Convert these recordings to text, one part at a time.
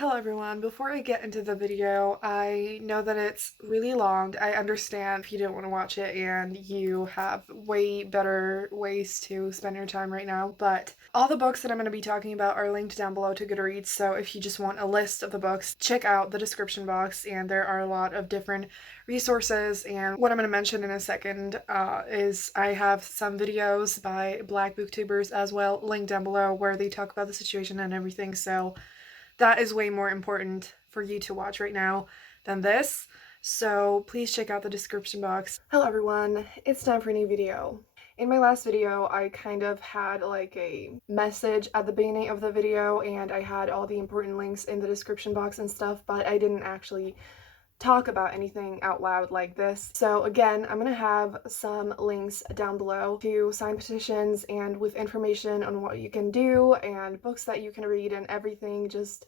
Hello everyone. Before I get into the video, I know that it's really long. I understand if you didn't want to watch it and you have way better ways to spend your time right now, but all the books that I'm going to be talking about are linked down below to Goodreads, so if you just want a list of the books, check out the description box, and there are a lot of different resources. And what I'm going to mention in a second is I have some videos by Black booktubers as well linked down below where they talk about the situation and everything, so that is way more important for you to watch right now than this. So please check out the description box. Hello everyone, it's time for a new video. In my last video, I kind of had like a message at the beginning of the video and I had all the important links in the description box and stuff, but I didn't actually talk about anything out loud like this. So again, I'm gonna have some links down below to sign petitions and with information on what you can do and books that you can read and everything. Just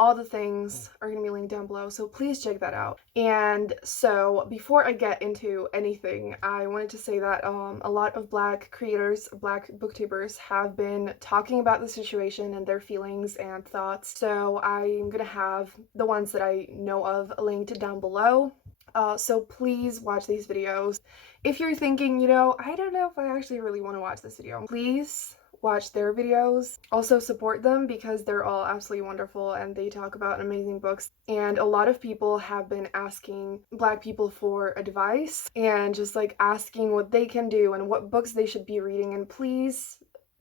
all the things are going to be linked down below, so please check that out. And so before I get into anything, I wanted to say that a lot of Black creators, Black booktubers, have been talking about the situation and their feelings and thoughts. So I'm going to have the ones that I know of linked down below. So please watch these videos. If you're thinking, I don't know if I actually really want to watch this video, please watch their videos. Also support them because they're all absolutely wonderful and they talk about amazing books. And a lot of people have been asking Black people for advice and just like asking what they can do and what books they should be reading, and please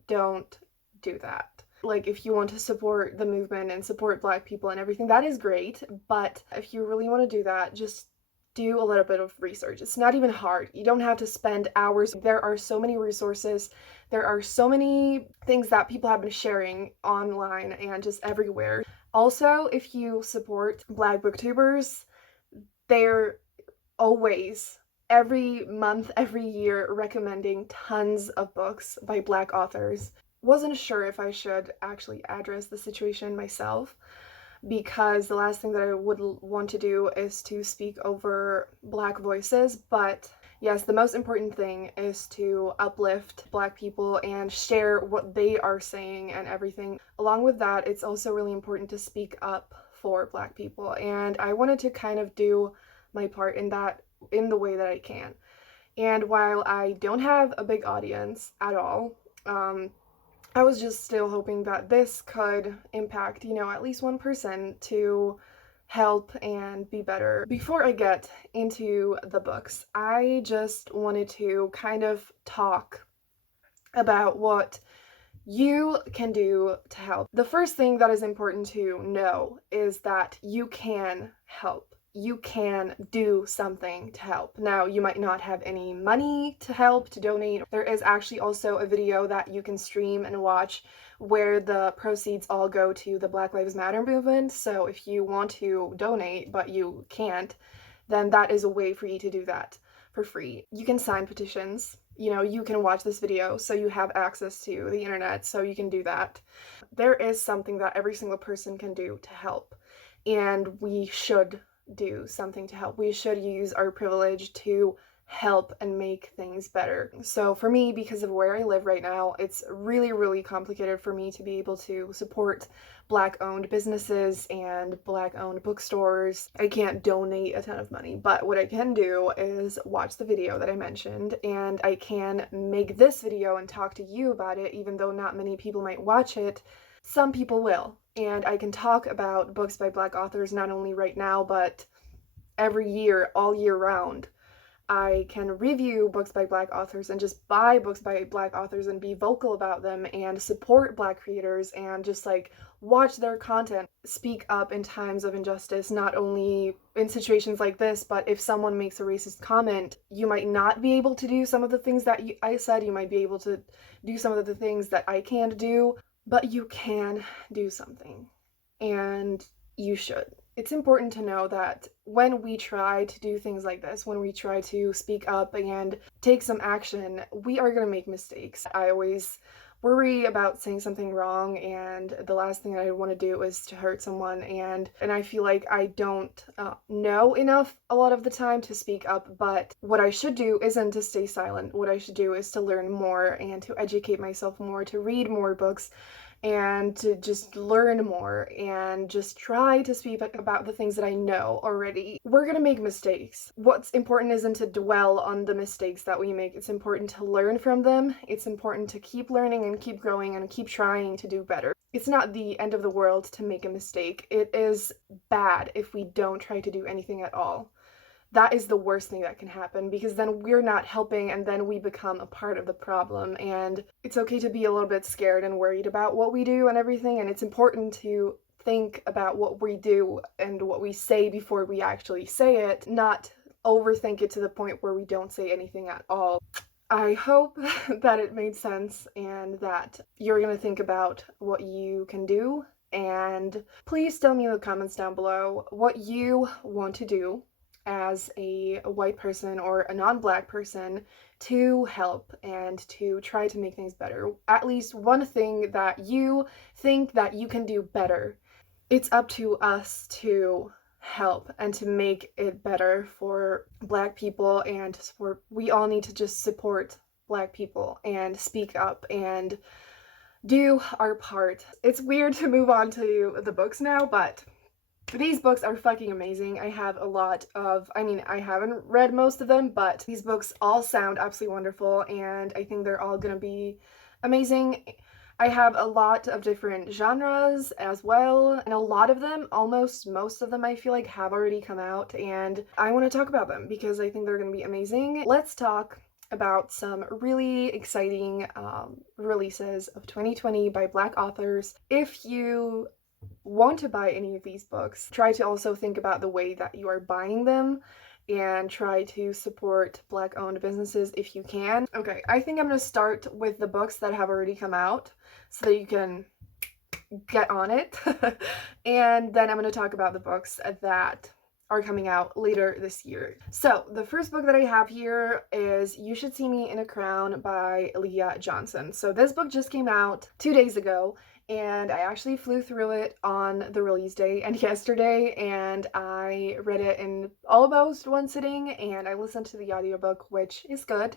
don't do that. Like, if you want to support the movement and support Black people and everything, that is great, but if you really want to do that, just do a little bit of research. It's not even hard. You don't have to spend hours. There are so many resources. There are so many things that people have been sharing online and just everywhere. Also, if you support Black booktubers, they're always, every month, every year, recommending tons of books by Black authors. Wasn't sure if I should actually address the situation myself, because the last thing that I would want to do is to speak over Black voices, but yes, the most important thing is to uplift Black people and share what they are saying and everything. Along with that, it's also really important to speak up for Black people, and I wanted to kind of do my part in that in the way that I can. And while I don't have a big audience at all, I was just still hoping that this could impact, at least one person to help and be better. Before I get into the books, I just wanted to kind of talk about what you can do to help. The first thing that is important to know is that you can help. You can do something to help. Now, you might not have any money to help, to donate. There is actually also a video that you can stream and watch where the proceeds all go to the Black Lives Matter movement. So if you want to donate but you can't, then that is a way for you to do that for free. You can sign petitions. You can watch this video, so you have access to the internet, so you can do that. There is something that every single person can do to help, and we should do something to help. We should use our privilege to help and make things better. So for me, because of where I live right now, it's really, really complicated for me to be able to support Black-owned businesses and Black-owned bookstores. I can't donate a ton of money, but what I can do is watch the video that I mentioned, and I can make this video and talk to you about it. Even though not many people might watch it, some people will. And I can talk about books by Black authors not only right now, but every year, all year round. I can review books by Black authors and just buy books by Black authors and be vocal about them and support Black creators and just like watch their content, speak up in times of injustice, not only in situations like this, but if someone makes a racist comment, you might not be able to do some of the things that I said. You might be able to do some of the things that I can't do, but you can do something, and you should. It's important to know that when we try to do things like this, when we try to speak up and take some action, we are going to make mistakes. I always worry about saying something wrong, and the last thing I want to do is to hurt someone, and I feel like I don't know enough a lot of the time to speak up. But what I should do isn't to stay silent. What I should do is to learn more and to educate myself more, to read more books, and to just learn more and just try to speak about the things that I know already. We're gonna make mistakes. What's important isn't to dwell on the mistakes that we make. It's important to learn from them. It's important to keep learning and keep growing and keep trying to do better. It's not the end of the world to make a mistake. It is bad if we don't try to do anything at all. That is the worst thing that can happen, because then we're not helping and then we become a part of the problem. And it's okay to be a little bit scared and worried about what we do and everything, and it's important to think about what we do and what we say before we actually say it, not overthink it to the point where we don't say anything at all. I hope that it made sense and that you're going to think about what you can do. And please tell me in the comments down below what you want to do as a white person or a non-black person to help and to try to make things better. At least one thing that you think that you can do better. It's up to us to help and to make it better for black people, and we all need to just support black people and speak up and do our part. It's weird to move on to the books now, but these books are fucking amazing. I have a lot of, I haven't read most of them, but these books all sound absolutely wonderful, and I think they're all gonna be amazing. I have a lot of different genres as well, and a lot of them, almost most of them, I feel like have already come out, and I want to talk about them because I think they're going to be amazing. Let's talk about some really exciting releases of 2020 by Black authors. If you want to buy any of these books, try to also think about the way that you are buying them and try to support Black-owned businesses if you can. Okay, I think I'm gonna start with the books that have already come out so that you can get on it. And then I'm gonna talk about the books that are coming out later this year. So the first book that I have here is You Should See Me in a Crown by Leah Johnson. So this book just came out 2 days ago, and I actually flew through it on the release day and yesterday, and I read it in almost one sitting, and I listened to the audiobook, which is good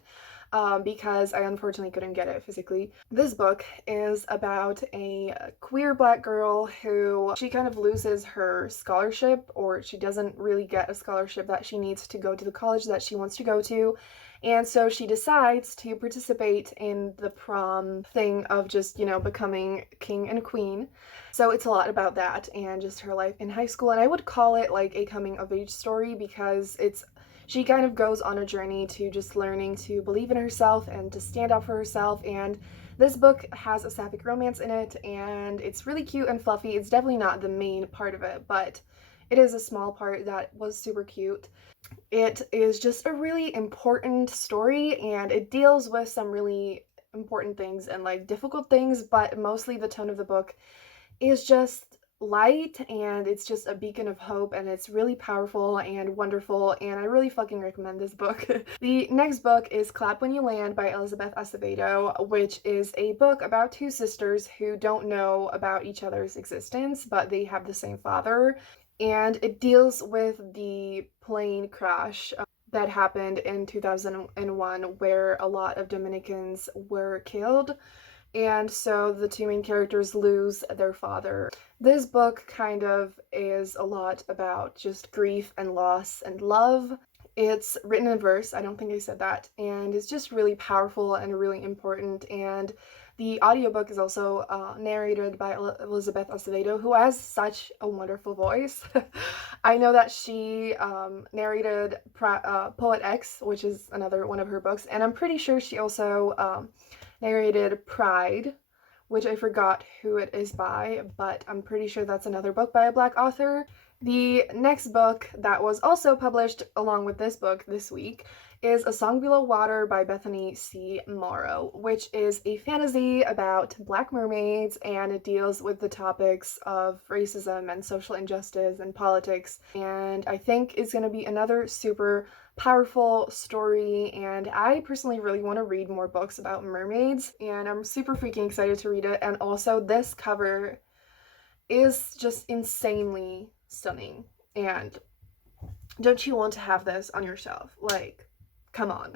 because I unfortunately couldn't get it physically. This book is about a queer Black girl who she kind of loses her scholarship, or she doesn't really get a scholarship that she needs to go to the college that she wants to go to. And so she decides to participate in the prom thing of just, becoming king and queen. So it's a lot about that and just her life in high school. And I would call it like a coming of age story because she kind of goes on a journey to just learning to believe in herself and to stand up for herself. And this book has a sapphic romance in it, and it's really cute and fluffy. It's definitely not the main part of it, but it is a small part that was super cute. It is just a really important story, and it deals with some really important things and like difficult things, but mostly the tone of the book is just light, and it's just a beacon of hope, and it's really powerful and wonderful, and I really fucking recommend this book. The next book is Clap When You Land by Elizabeth Acevedo, which is a book about two sisters who don't know about each other's existence, but they have the same father. And it deals with the plane crash that happened in 2001, where a lot of Dominicans were killed. And so the two main characters lose their father. This book kind of is a lot about just grief and loss and love. It's written in verse, I don't think I said that, and it's just really powerful and really important. And the audiobook is also narrated by Elizabeth Acevedo, who has such a wonderful voice. I know that she narrated Poet X, which is another one of her books, and I'm pretty sure she also narrated Pride, which I forgot who it is by, but I'm pretty sure that's another book by a Black author. The next book that was also published along with this book this week is A Song Below Water by Bethany C. Morrow, which is a fantasy about Black mermaids, and it deals with the topics of racism and social injustice and politics, and I think is going to be another super powerful story, and I personally really want to read more books about mermaids, and I'm super freaking excited to read it. And also this cover is just insanely stunning, and don't you want to have this on your shelf? Like, come on.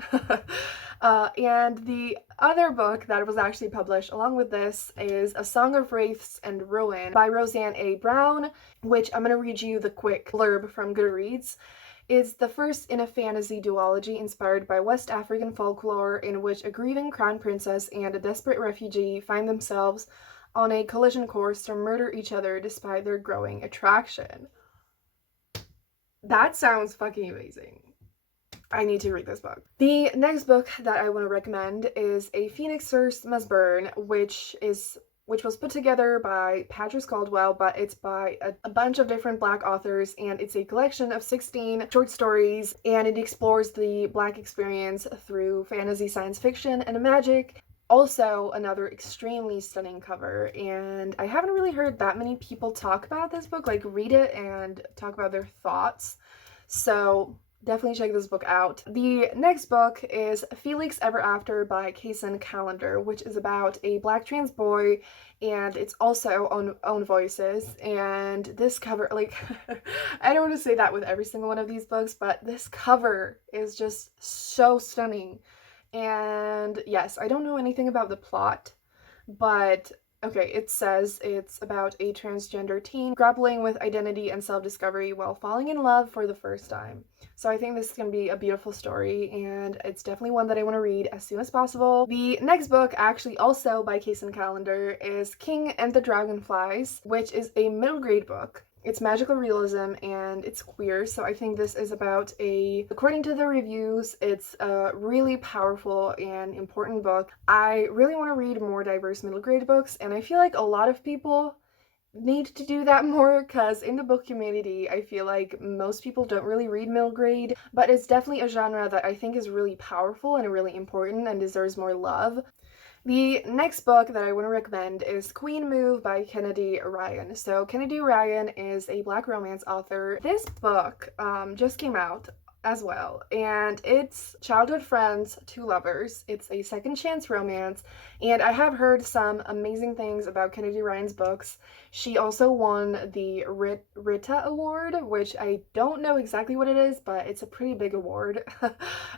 And the other book that was actually published along with this is A Song of Wraiths and Ruin by Roseanne A. Brown, which I'm going to read you the quick blurb from Goodreads. Is the first in a fantasy duology inspired by West African folklore in which a grieving crown princess and a desperate refugee find themselves on a collision course to murder each other despite their growing attraction. That sounds fucking amazing. I need to read this book. The next book that I want to recommend is A Phoenix First Must Burn, which was put together by Patrice Caldwell, but it's by a bunch of different Black authors, and it's a collection of 16 short stories, and it explores the Black experience through fantasy, science fiction, and magic. Also, another extremely stunning cover, and I haven't really heard that many people talk about this book, like read it and talk about their thoughts, so definitely check this book out. The next book is Felix Ever After by Kaysen Callender, which is about a Black trans boy, and it's also own voices. And this cover, like, I don't want to say that with every single one of these books, but this cover is just so stunning. And yes, I don't know anything about the plot, but okay, it says it's about a transgender teen grappling with identity and self-discovery while falling in love for the first time. So I think this is going to be a beautiful story, and it's definitely one that I want to read as soon as possible. The next book, actually also by Kaysen Callender, is King and the Dragonflies, which is a middle grade book. It's magical realism and it's queer, so I think this is about according to the reviews, it's a really powerful and important book. I really want to read more diverse middle grade books, and I feel like a lot of people need to do that more, because in the book community, I feel like most people don't really read middle grade, but it's definitely a genre that I think is really powerful and really important and deserves more love. The next book that I want to recommend is Queen Move by Kennedy Ryan. So Kennedy Ryan is a Black romance author. This book just came out as well, and it's childhood friends, two lovers. It's a second chance romance, and I have heard some amazing things about Kennedy Ryan's books. She also won the Rita Award, which I don't know exactly what it is, but it's a pretty big award.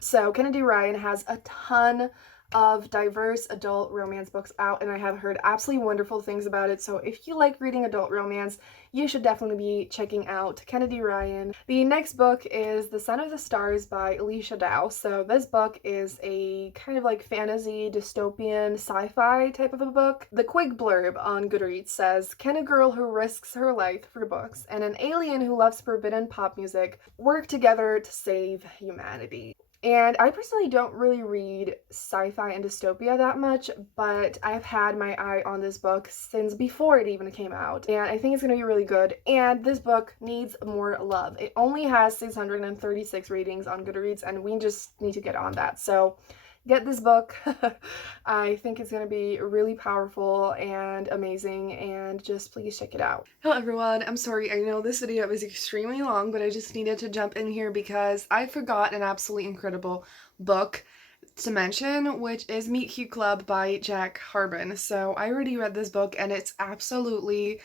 So Kennedy Ryan has a ton of diverse adult romance books out, and I have heard absolutely wonderful things about it. So if you like reading adult romance, you should definitely be checking out Kennedy Ryan. The next book is The Son of the Stars by Alicia Dow. So this book is a kind of like fantasy, dystopian, sci-fi type of a book. The quick blurb on Goodreads says, can a girl who risks her life for books and an alien who loves forbidden pop music work together to save humanity? And I personally don't really read sci-fi and dystopia that much, but I've had my eye on this book since before it even came out, and I think it's going to be really good, and this book needs more love. It only has 636 ratings on Goodreads, and we just need to get on that, so get this book. I think it's going to be really powerful and amazing, and just please check it out. Hello everyone, I'm sorry, I know this video is extremely long, but I just needed to jump in here because I forgot an absolutely incredible book to mention, which is Meet Cute Club by Jack Harbin. So I already read this book and it's absolutely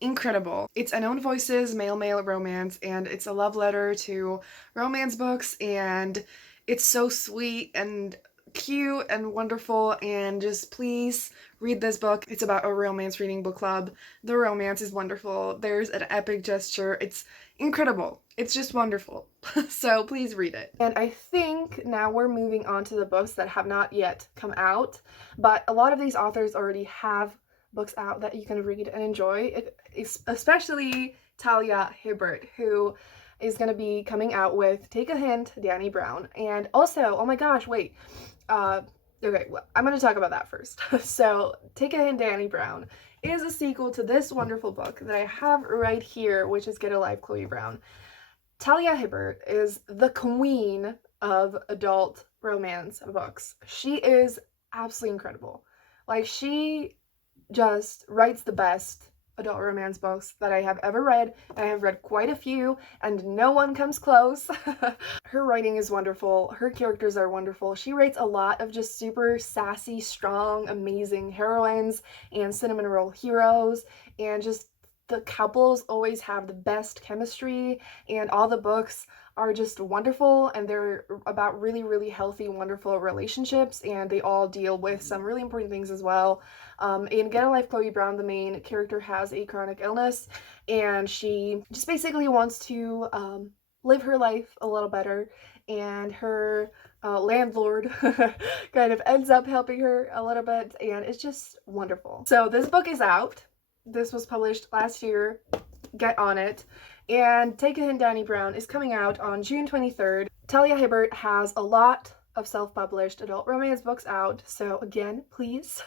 incredible. It's an own voices male romance, and it's a love letter to romance books, and it's so sweet and cute and wonderful, and just please read this book. It's about a romance reading book club. The romance is wonderful. There's an epic gesture. It's incredible. It's just wonderful. So please read it. And I think now we're moving on to the books that have not yet come out, but a lot of these authors already have books out that you can read and enjoy, especially Talia Hobart, who is going to be coming out with Take a Hint, Danny Brown. And also, oh my gosh, wait, okay, well, I'm going to talk about that first. So Take a Hint, Danny Brown is a sequel to this wonderful book that I have right here, which is Get a Life, Chloe Brown. Talia Hobart is the queen of adult romance books. She is absolutely incredible. Like, she just writes the best adult romance books that I have ever read. I have read quite a few, and no one comes close. Her writing is wonderful. Her characters are wonderful. She writes a lot of just super sassy, strong, amazing heroines and cinnamon roll heroes, and just the couples always have the best chemistry, and all the books are just wonderful, and they're about really, really healthy, wonderful relationships, and they all deal with some really important things as well. In Get a Life, Chloe Brown, the main character has a chronic illness, and she just basically wants to live her life a little better, and her landlord kind of ends up helping her a little bit, and it's just wonderful. So this book is out. This was published last year. Get on it. And Take a Hint, Danny Brown is coming out on June 23rd. Talia Hobart has a lot of self-published adult romance books out, so again, please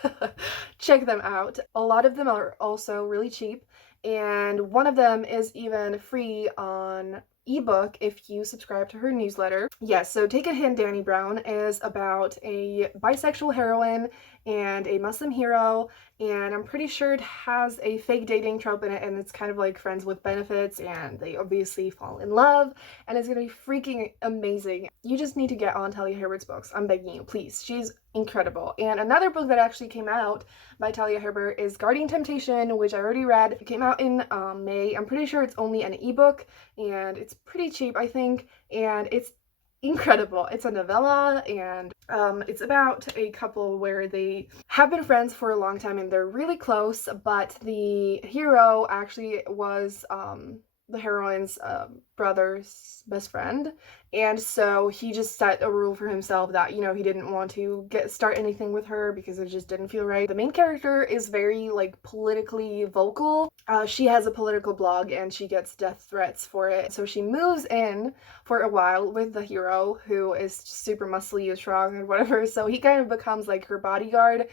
check them out. A lot of them are also really cheap, and one of them is even free on ebook if you subscribe to her newsletter. Yes, so Take a Hint, Danny Brown is about a bisexual heroine and a Muslim hero, and I'm pretty sure it has a fake dating trope in it, and it's kind of like friends with benefits, and they obviously fall in love, and it's gonna be freaking amazing. You just need to get on Talia Herbert's books. I'm begging you, please. She's incredible. And another book that actually came out by Talia Hobart is Guarding Temptation, which I already read. It came out in May. I'm pretty sure it's only an ebook, and it's pretty cheap, I think, and it's incredible. It's a novella, and it's about a couple where they have been friends for a long time and they're really close, but the hero actually was the heroine's brother's best friend, and so he just set a rule for himself that, you know, he didn't want to start anything with her because it just didn't feel right. The main character is very like politically vocal. She has a political blog and she gets death threats for it, so she moves in for a while with the hero, who is super muscly and strong and whatever, so he kind of becomes like her bodyguard.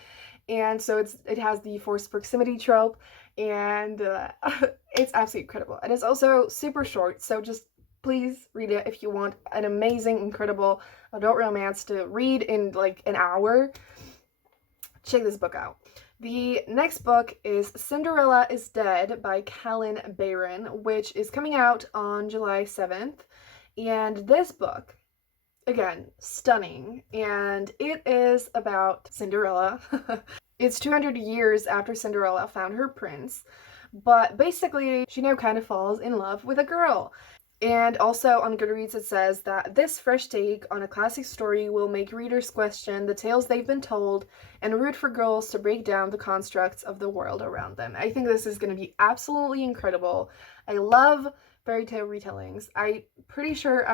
And so it has the forced proximity trope, and it's absolutely incredible. And it's also super short, so just please read it if you want an amazing, incredible adult romance to read in like an hour. Check this book out. The next book is Cinderella is Dead by Callan Barron, which is coming out on July 7th. And this book, again, stunning, and it is about Cinderella. It's 200 years after Cinderella found her prince, but basically she now kind of falls in love with a girl. And also on Goodreads it says that this fresh take on a classic story will make readers question the tales they've been told and root for girls to break down the constructs of the world around them. I think this is going to be absolutely incredible. I love fairy tale retellings. I'm pretty sure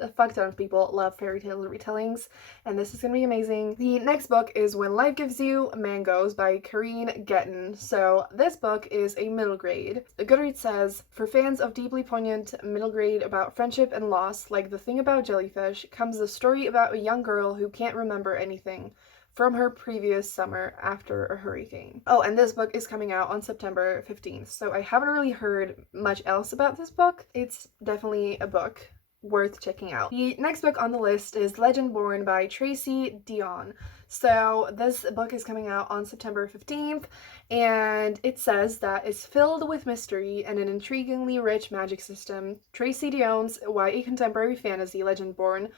a fuck ton of people love fairy tale retellings, and this is gonna be amazing. The next book is When Life Gives You Mangoes by Karine Getton. So this book is a middle grade. Goodreads says, for fans of deeply poignant middle grade about friendship and loss, like The Thing About Jellyfish, comes a story about a young girl who can't remember anything from her previous summer after a hurricane. Oh, and this book is coming out on September 15th, so I haven't really heard much else about this book. It's definitely a book worth checking out. The next book on the list is Legend Born by Tracy Dion. So this book is coming out on September 15th, and it says that it's filled with mystery and an intriguingly rich magic system. Tracy Dion's YA contemporary fantasy Legend Born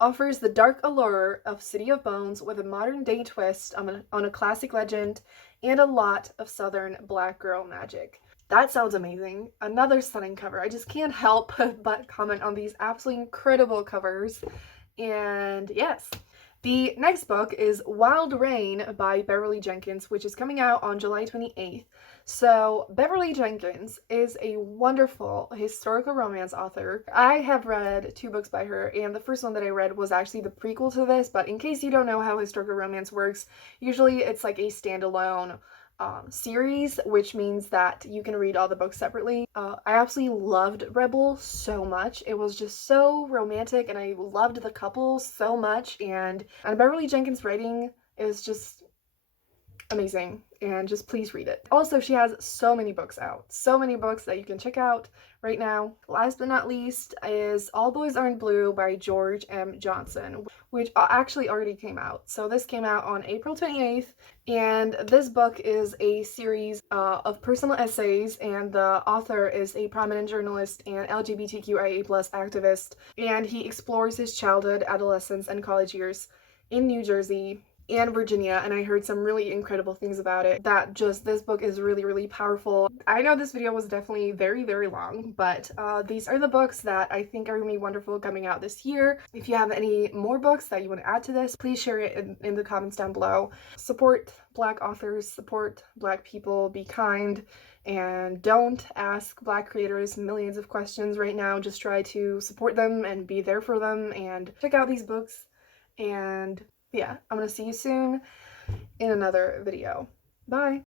offers the dark allure of City of Bones with a modern-day twist on a classic legend and a lot of southern black girl magic. That sounds amazing. Another stunning cover. I just can't help but comment on these absolutely incredible covers. And yes. The next book is Wild Rain by Beverly Jenkins, which is coming out on July 28th. So Beverly Jenkins is a wonderful historical romance author. I have read 2 books by her, and the first one that I read was actually the prequel to this, but in case you don't know how historical romance works, usually it's like a standalone series, which means that you can read all the books separately. I absolutely loved Rebel so much. It was just so romantic, and I loved the couple so much, and Beverly Jenkins' writing is just amazing, and just please read it. Also, she has so many books out, so many books that you can check out right now. Last but not least is All Boys Aren't Blue by George M. Johnson, which actually already came out. So this came out on April 28th, and this book is a series of personal essays, and the author is a prominent journalist and LGBTQIA+ activist, and he explores his childhood, adolescence, and college years in New Jersey and Virginia, and I heard some really incredible things about it. That just, this book is really, really powerful. I know this video was definitely very, very long, but these are the books that I think are gonna be wonderful coming out this year. If you have any more books that you want to add to this, please share it in the comments down below. Support Black authors, support Black people, be kind, and don't ask Black creators millions of questions right now. Just try to support them and be there for them and check out these books. And yeah, I'm gonna see you soon in another video. Bye!